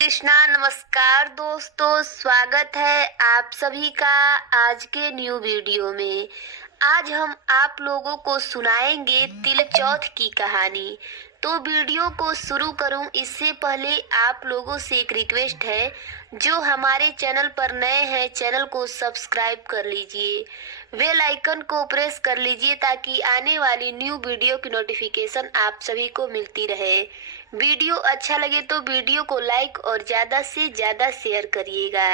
कृष्णा। नमस्कार दोस्तों, स्वागत है आप सभी का आज के न्यू वीडियो में। आज हम आप लोगों को सुनाएंगे तिल चौथ की कहानी। तो वीडियो को शुरू करूं इससे पहले आप लोगों से एक रिक्वेस्ट है, जो हमारे चैनल पर नए हैं चैनल को सब्सक्राइब कर लीजिए, बेल आइकन को प्रेस कर लीजिए ताकि आने वाली न्यू वीडियो की नोटिफिकेशन आप सभी को मिलती रहे। वीडियो अच्छा लगे तो वीडियो को लाइक और ज़्यादा से ज़्यादा शेयर करिएगा।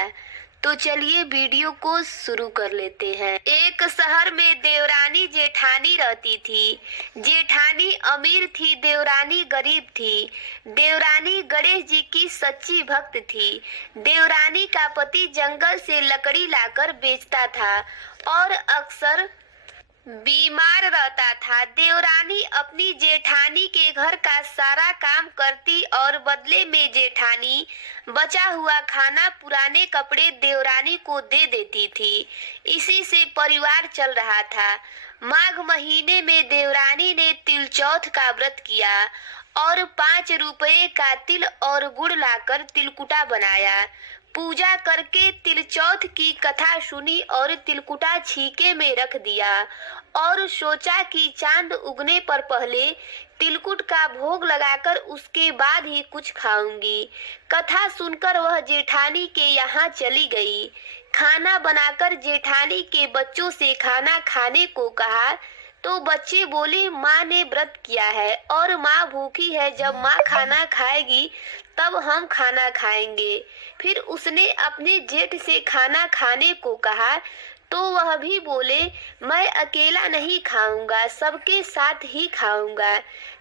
तो चलिए वीडियो को शुरू कर लेते हैं। एक शहर में देवरानी जेठानी रहती थी। जेठानी अमीर थी, देवरानी गरीब थी। देवरानी गणेश जी की सच्ची भक्त थी। देवरानी का पति जंगल से लकड़ी लाकर बेचता था और अक्सर बीमार रहता था। देवरानी अपनी जेठानी के घर का सारा काम करती और बदले में जेठानी बचा हुआ खाना, पुराने कपड़े देवरानी को दे देती थी। इसी से परिवार चल रहा था। माघ महीने में देवरानी ने तिल चौथ का व्रत किया और 5 रुपए का तिल और गुड़ लाकर तिलकुटा बनाया। पूजा करके तिल चौथ की कथा सुनी और तिलकुटा छीके में रख दिया और सोचा कि चांद उगने पर पहले तिलकुट का भोग लगाकर उसके बाद ही कुछ खाऊंगी। कथा सुनकर वह जेठानी के यहाँ चली गई। खाना बनाकर जेठानी के बच्चों से खाना खाने को कहा तो बच्चे बोले, माँ ने व्रत किया है और माँ भूखी है, जब माँ खाना खाएगी तब हम खाना खाएंगे। फिर उसने अपने जेठ से खाना खाने को कहा तो वह भी बोले, मैं अकेला नहीं खाऊंगा, सबके साथ ही खाऊंगा।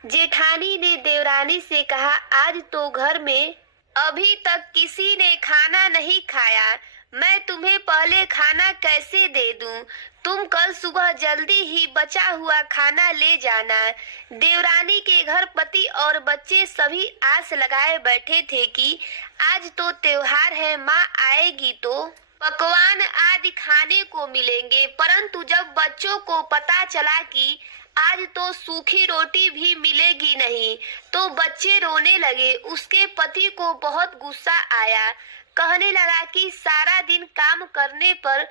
जेठानी ने देवरानी से कहा, आज तो घर में अभी तक किसी ने खाना नहीं खाया, मैं तुम्हें पहले खाना कैसे दे दूं? तुम कल सुबह जल्दी ही बचा हुआ खाना ले जाना। देवरानी के घर पति और बच्चे सभी आस लगाए बैठे थे कि आज तो त्योहार है, माँ आएगी तो पकवान आदि खाने को मिलेंगे। परंतु जब बच्चों को पता चला कि आज तो सूखी रोटी भी मिलेगी नहीं, तो बच्चे रोने लगे। उसके पति को बहुत गुस्सा आया। कहने लगा कि सारा दिन काम करने पर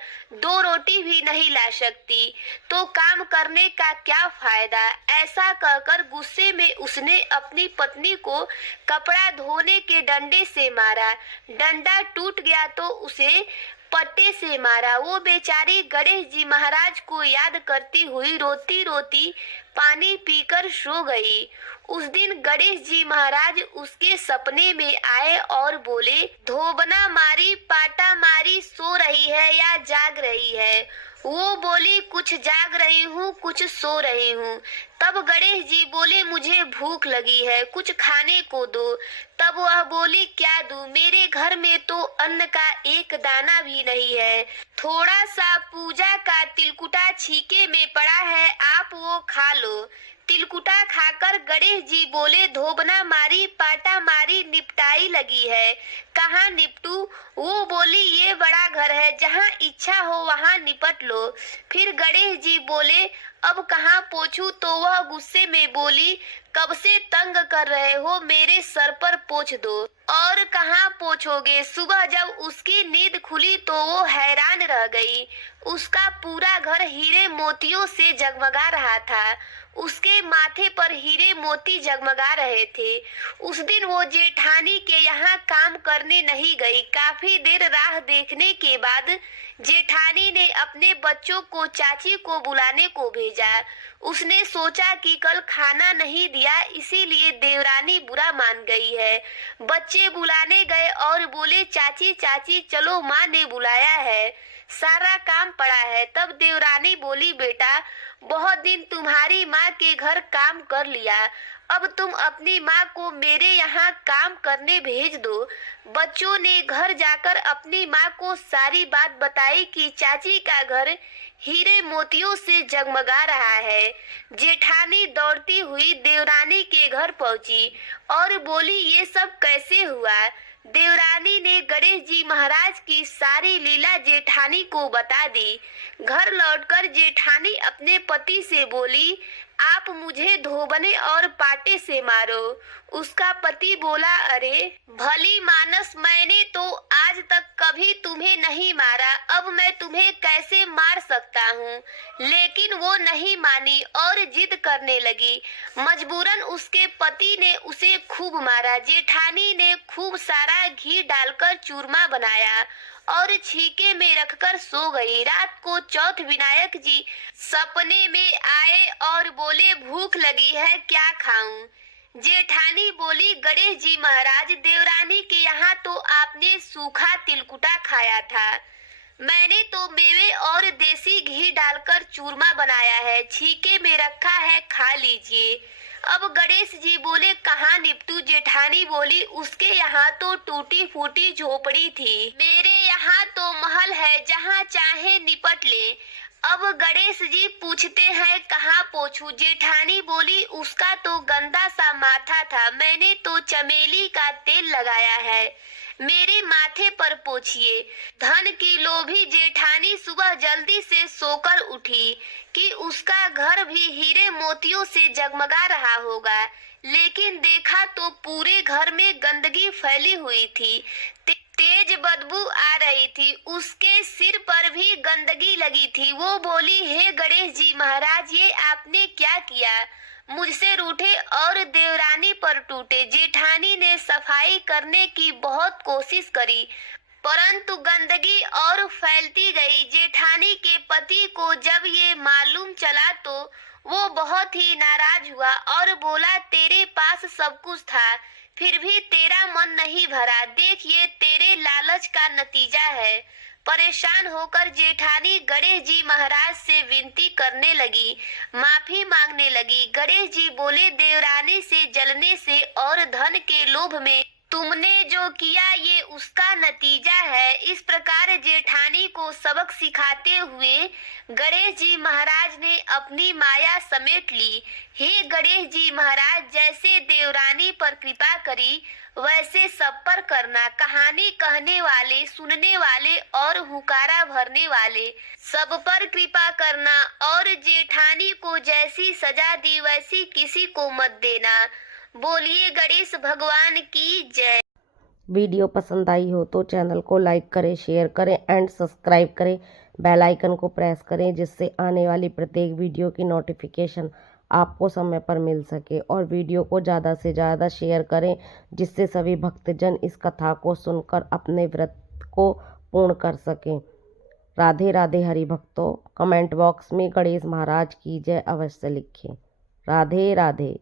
2 रोटी भी नहीं ला सकती, तो काम करने का क्या फायदा। ऐसा कहकर गुस्से में उसने अपनी पत्नी को कपड़ा धोने के डंडे से मारा। डंडा टूट गया तो उसे पट्टे से मारा। वो बेचारी गणेश जी महाराज को याद करती हुई रोती रोती पानी पीकर सो गई। उस दिन गणेश जी महाराज उसके सपने में आए और बोले, धोबना मारी पाटा मारी, सो रही है या जाग रही है? वो बोली, कुछ जाग रही हूँ, कुछ सो रही हूँ। तब गणेश जी बोले, मुझे भूख लगी है, कुछ खाने को दो। तब वह बोली, क्या दूं? मेरे घर में तो अन्न का एक दाना भी नहीं है। थोड़ा सा पूजा का तिलकुटा छीके में पड़ा है, आप वो खा लो। तिलकुटा खाकर गणेश जी बोले, धोबना मारी पाटा मारी निपटाई लगी है, कहाँ निपटू? वो बोली, ये बड़ा घर है, जहाँ इच्छा हो वहाँ निपट लो। फिर गणेश जी बोले, अब कहाँ पोंछू? तो वह गुस्से में बोली, कब से तंग कर रहे हो, मेरे सर पर पोंछ दो। और कहाँ पोंछोगे? सुबह जब उसकी नींद खुली तो वो हैरान रह गई। उसका पूरा घर हीरे मोतियों से जगमगा रहा था। उसके माथे पर हीरे मोती जगमगा रहे थे। उस दिन वो जेठानी के यहाँ काम करने नहीं गई। काफी देर राह देखने के बाद जेठानी ने अपने बच्चों को चाची को बुलाने को भेजा। उसने सोचा कि कल खाना नहीं दिया, इसीलिए देवरानी बुरा मान गई है। बच्चे बुलाने गए और बोले, चाची चाची चलो, माँ ने बुलाया है, सारा काम पड़ा है। तब देवरानी बोली, बेटा बहुत दिन तुम्हारी माँ के घर काम कर लिया, अब तुम अपनी माँ को मेरे यहाँ काम करने भेज दो। बच्चों ने घर जाकर अपनी माँ को सारी बात बताई कि चाची का घर हीरे मोतियों से जगमगा रहा है। जेठानी दौड़ती हुई देवरानी के घर पहुंची और बोली, ये सब कैसे हुआ? देवरानी ने गणेश जी महाराज की सारी लीला जेठानी को बता दी। घर लौटकर जेठानी अपने पति से बोली, आप मुझे धोबने और पाटे से मारो। उसका पति बोला, अरे भली मानस, मैंने तो आज तक कभी तुम्हें नहीं मारा, अब मैं तुम्हें कैसे मार सकता हूँ। लेकिन वो नहीं मानी और जिद करने लगी। मजबूरन उसके पति ने उसे खूब मारा। जेठानी ने खूब सारा घी डालकर चूरमा बनाया और छीके में रखकर सो गई। रात को चौथ विनायक जी सपने में आए और बोले, भूख लगी है, क्या खाऊं। जेठानी बोली, गणेश जी महाराज, देवरानी के यहाँ तो आपने सूखा तिलकुटा खाया था, मैंने तो मेवे और देसी घी डालकर चूरमा बनाया है, छीके में रखा है, खा लीजिए। अब गणेश जी बोले, कहाँ निपटू। जेठानी बोली, उसके यहाँ तो टूटी फूटी झोपड़ी थी, मेरे यहाँ तो महल है, जहाँ चाहे निपट ले। अब गणेश जी पूछते हैं, कहाँ पोछूं। जेठानी बोली, उसका तो गंदा सा माथा था, मैंने तो चमेली का तेल लगाया है, मेरे माथे पर पोछिए। धन की लोभी जेठानी सुबह जल्दी से सोकर उठी कि उसका घर भी हीरे मोतियों से जगमगा रहा होगा, लेकिन देखा तो पूरे घर में गंदगी फैली हुई थी। तेज बदबू आ रही थी, उसके सिर पर भी गंदगी लगी थी। वो बोली, हे गणेश जी महाराज, ये आपने क्या किया। मुझसे रूठे और देवरानी पर टूटे। जेठानी ने सफाई करने की बहुत कोशिश करी, परंतु गंदगी और फैलती गई। जेठानी के पति को जब ये मालूम चला तो वो बहुत ही नाराज हुआ और बोला, तेरे पास सब कुछ था, फिर भी तेरा मन नहीं भरा, देख ये तेरे लालच का नतीजा है। परेशान होकर जेठानी गणेश जी महाराज से विनती करने लगी, माफी मांगने लगी। गणेश जी बोले, देवरानी से जलने से और धन के लोभ में तुमने जो किया ये उसका नतीजा है। इस प्रकार जेठानी को सबक सिखाते हुए गणेश जी महाराज ने अपनी माया समेट ली। हे गणेश जी महाराज, जैसे देवरानी पर कृपा करी वैसे सब पर करना। कहानी कहने वाले, सुनने वाले और हुकारा भरने वाले सब पर कृपा करना, और जेठानी को जैसी सजा दी वैसी किसी को मत देना। बोलिए गणेश भगवान की जय। वीडियो पसंद आई हो तो चैनल को लाइक करें, शेयर करें एंड सब्सक्राइब करें। बेल आइकन को प्रेस करें जिससे आने वाली प्रत्येक वीडियो की नोटिफिकेशन आपको समय पर मिल सके, और वीडियो को ज़्यादा से ज़्यादा शेयर करें जिससे सभी भक्तजन इस कथा को सुनकर अपने व्रत को पूर्ण कर सकें। राधे राधे हरि भक्तों। कमेंट बॉक्स में गणेश महाराज की जय अवश्य लिखें। राधे राधे।